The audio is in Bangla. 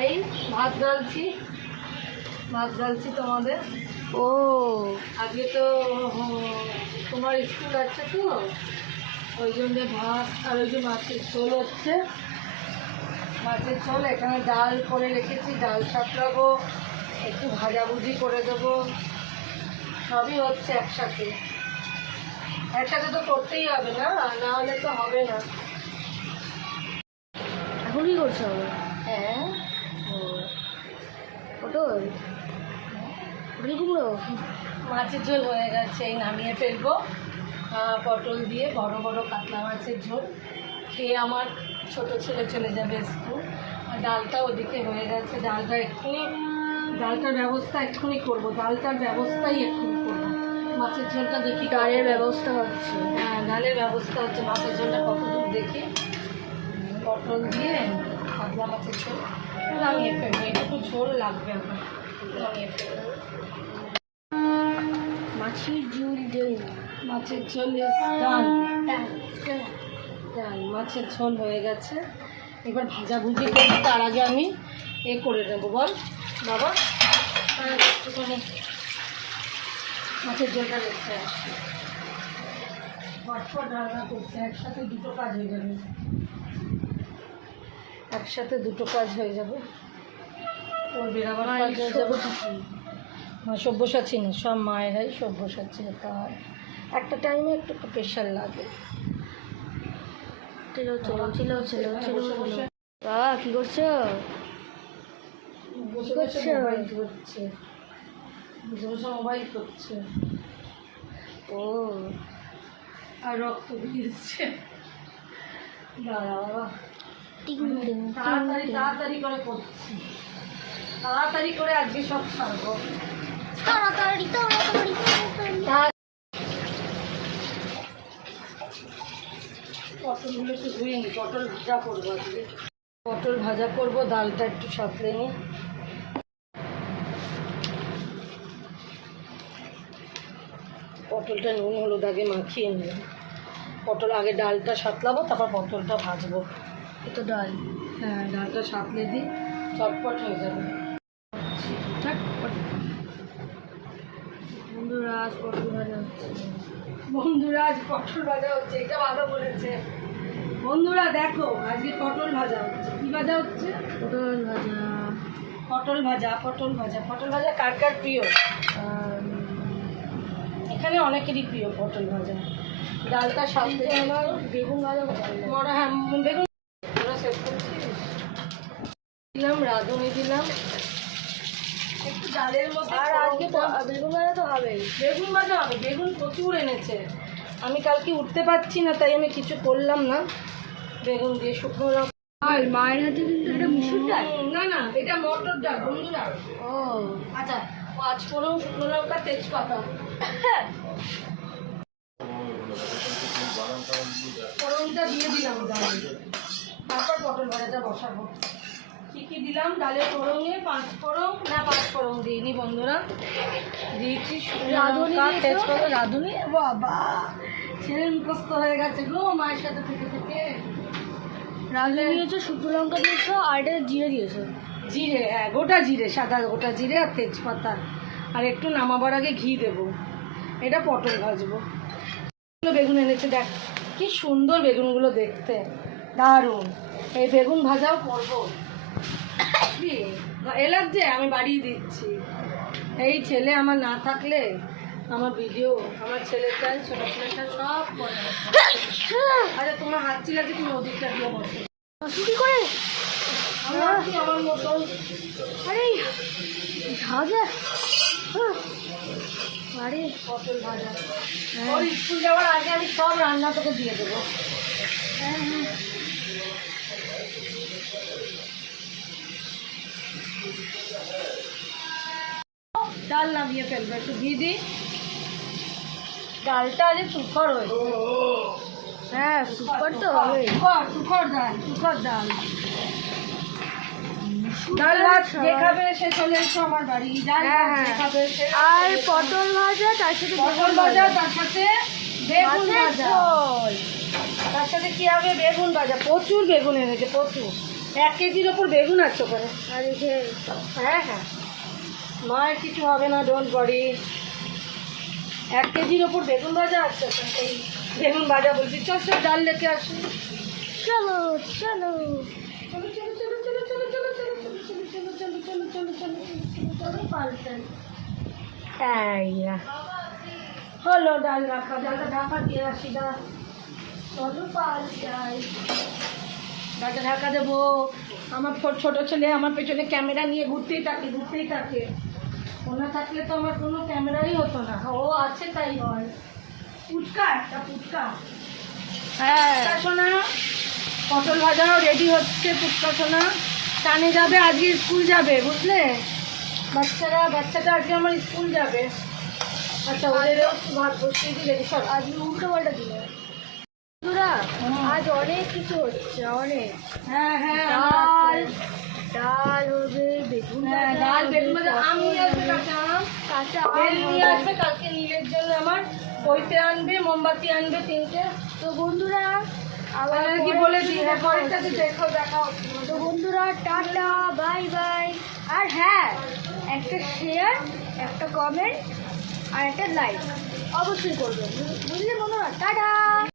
এই ভাত ঢালছি তোমাদের। ও আজকে তো তোমার স্কুল আছে তো, ওই জন্যে ভাত আর ওই যে মাছের ঝোল হচ্ছে। মাছের ঝোল এখানে ডাল করে রেখেছি, ডাল সাঁতরাবো, একটু ভাজাভুজি করে দেবো, সবই হচ্ছে একসাথে। একসাথে তো করতেই হবে, না না হলে তো হবে না। এখন কি করছো আবার? হ্যাঁ, পটল কুমড়ো মাছের ঝোল হয়ে গেছে, এই নামিয়ে ফেলবো। পটল দিয়ে বড় বড় কাতলা মাছের ঝোল খেয়ে আমার ছোট ছেলে চলে যাবে স্কুল। আর ডালটা ওদিকে হয়ে গেছে, ডালটার ব্যবস্থা এক্ষুনি করবো, ডালটার ব্যবস্থাই এক্ষুনি করবো। মাছের ঝোলটা দেখি, ডালের ব্যবস্থা হচ্ছে। হ্যাঁ, ডালের ব্যবস্থা হচ্ছে, মাছের ঝোলটা কত দূর দেখি। পটল দিয়ে কাতলা মাছের ঝোল নামিয়ে ফেলবো, একটু ঝোল লাগবে আমার, নামিয়ে ফেলবো। মাছের ঝোল দেই, মাছের ঝোল ডাল মাছের ঝোল হয়ে গেছে। এবার ভাজাভুজি করবো, তার আগে আমি এ করে নেবো। বল বাবা, একটুখানি মাছের ঝোলটা রেখে আসি। ফটফট রান্না করছে, একসাথে দুটো কাজ হয়ে যাবে, ওর বেরাবার কাজ হয়ে যাবে। সব্যসাচী না, সব মায়েরাই সব্যসাচী হতে হয়, একটা টাইমে একটু প্রেশার লাগে। বাবা কি করছো? বসে বসে মোবাইল করছে, বসে বসে মোবাইল করছে। ও আর রক্ত দিচ্ছে। দাঁড়া বাবা, তাড়াতাড়ি করে করছি, তাড়াতাড়ি করে আজকে সব ছাড়বো। পটলগুলো একটু ধুয়ে নিই, পটল ভাজা করবো আজকে। পটল ভাজা করবো, ডালটা একটু সাঁতলে নিই। পটলটা নুন হলুদ আগে মাখিয়ে নিই। পটল আগে ডালটা সাঁতলাবো, তারপর পটলটা ভাজবো। এটা ডাল, হ্যাঁ, ডালটা সাঁতলে দিই, চটপট হয়ে যাবে। বন্ধুরা আজ পটল ভাজা হচ্ছে। বন্ধুরা আজ পটল ভাজা হচ্ছে, এটা ভালো বলেছে। বন্ধুরা দেখো, আজকে পটল ভাজা হচ্ছে। কি ভাজা হচ্ছে? পটল ভাজা। পটল ভাজা, পটল ভাজা, পটল ভাজা কার কার প্রিয়? এখানে অনেকেরই প্রিয় পটল ভাজা। ডালটা সাথে আমার বেগুন ভাজা হ্যাঁ, বেগুন সেট করছিস, দিলাম রাঁধুনি, দিলাম একটু ডালের মধ্যে। আর আজকে বেগুন ভাজা তো হবেই। বেগুন ভাজা হবে, বেগুন প্রচুর এনেছে। আমি কালকে উঠতে পারছি না, তাই আমি কিছু করলাম না। বেগুন দিয়ে শুকনো লঙ্কা। আর মায়ের হাতে কিন্তু এটা মুসুর ডাল। না না, এটা মটর ডাল বন্ধুরা। ও আচ্ছা, 5 ফোড়ন, শুকনো লঙ্কা, তেজপাতা, ফোড়নটা দিয়ে দিলাম ডালে, তারপর পটল ভাজাটা বসাবো। কি দিলাম ডালে? ফোড়নে 5 ফোড়ন, না 5 ফোড়ন দিইনি বন্ধুরা, দিয়েছি রাঁধুনি, তেজপাতা, রাঁধুনি। বাবা, ছেলের মুখস্থ হয়ে গেছে গো মায়ের সাথে থেকে থেকে। রাঁধুনি দিয়েছো, শুকনো লঙ্কা দিয়েছো, আর এটা জিরে দিয়েছো। জিরে, হ্যাঁ, গোটা জিরে, সাদা গোটা জিরে আর তেজপাতা, আর একটু নামাবার আগে ঘি দেবো। এটা পটল ভাজবো। বেগুন এনেছে, দেখ কি সুন্দর বেগুনগুলো দেখতে, দারুণ। এই বেগুন ভাজাও করবো। এলাক যে আমি বাড়িয়ে দিচ্ছি। এই ছেলে আমার না থাকলে আমার ভিডিও, আমার ছেলেটাই, ছোট ছেলেটা সব করে। আচ্ছা, তোমার হাত চিলাতে তুমি ওদিকটা দিয়ে বসো। কি করে আমার মতন। আরে ভাজা, আরে পটল ভাজা ওর স্কুল যাওয়ার আগে আমি সব রান্না তোকে দিয়ে দেবো। ডাল নামিয়ে ফেলবো, একটু ঘি দিই। ডালটা আজ সুখর হয়েছে। হ্যাঁ, সুপার তো হবে। সুখর ডাল, সুখর ডাল। ডাল ভাত যে খাবে সে চলে এসো আমার বাড়ি। ডাল ভাত যে খাবে সে। আর পটল ভাজা, তার সাথে পটল ভাজা, তার সাথে বেগুন ভাজা, তার সাথে কি হবে? বেগুন ভাজা। প্রচুর বেগুন এনেছে, প্রচুর। 1 কেজির ওপর বেগুন আছে ওখানে। আর এই যে হ্যাঁ হ্যাঁ, মায়ের কিছু হবে না, ডোন্ট ওয়ারি। 1 কেজির ওপর বেগুন ভাজা আছে ওখানে। এই বেগুন ভাজা বলছি, চল চল ডাল লেকে আসি। চলো চলো চলো চলো চলো চলো চলো চলো চলো চলো চলো চলো চলো চলো চলো চলো চলো পাল্টাই। এই না, হলো ডাল রাখা, ডালটা ঢাকা দিয়ে আসি। চলো পাল্টাই, ডালটা ঢাকা দেবো। আমার ছোট ছেলে আমার পেছনে ক্যামেরা নিয়ে ঘুরতেই থাকে। ও না থাকলে তো আমার কোনো ক্যামেরাই হতো না। ও আছে তাই হয়। ফুচকা, একটা ফুচকা। হ্যাঁ সোনা, পটল ভাজাও রেডি হচ্ছে। ফুচকা সোনা টানে যাবে, আজকে স্কুল যাবে, বুঝলে? বাচ্চাটা আজকে আমার স্কুল যাবে। আচ্ছা, ওদেরও একটু ভাত বসিয়ে দিলে সব। আজকে উল্টো পাল্টা দিলে বন্ধুরা, আজ অনেক কিছু হচ্ছে, অনেক। হ্যাঁ হ্যাঁ, ডাল ডাল হবে, বেগুন হ্যাঁ, ভাজা ডাল হবে, বেগুন ভাজা, আম নিয়ে আসবে, কাঁচা আম। কাঁচা বেল আম নিয়ে হবে। আসবে কালকে নীলের জন্য। আমার পৈতে আনবে, মোমবাতি আনবে 3টে। তো বন্ধুরা আবার আপনারা কি পরের বলে দিই? দিন হ্যাঁ, দেখা পরেরটাতে হচ্ছে। দেখা হচ্ছে। তো বন্ধুরা টাটা, বাই বাই। আর হ্যাঁ, একটা শেয়ার, একটা কমেন্ট আর একটা লাইক অবশ্যই করবেন, বুঝলে বন্ধুরা? টাটা।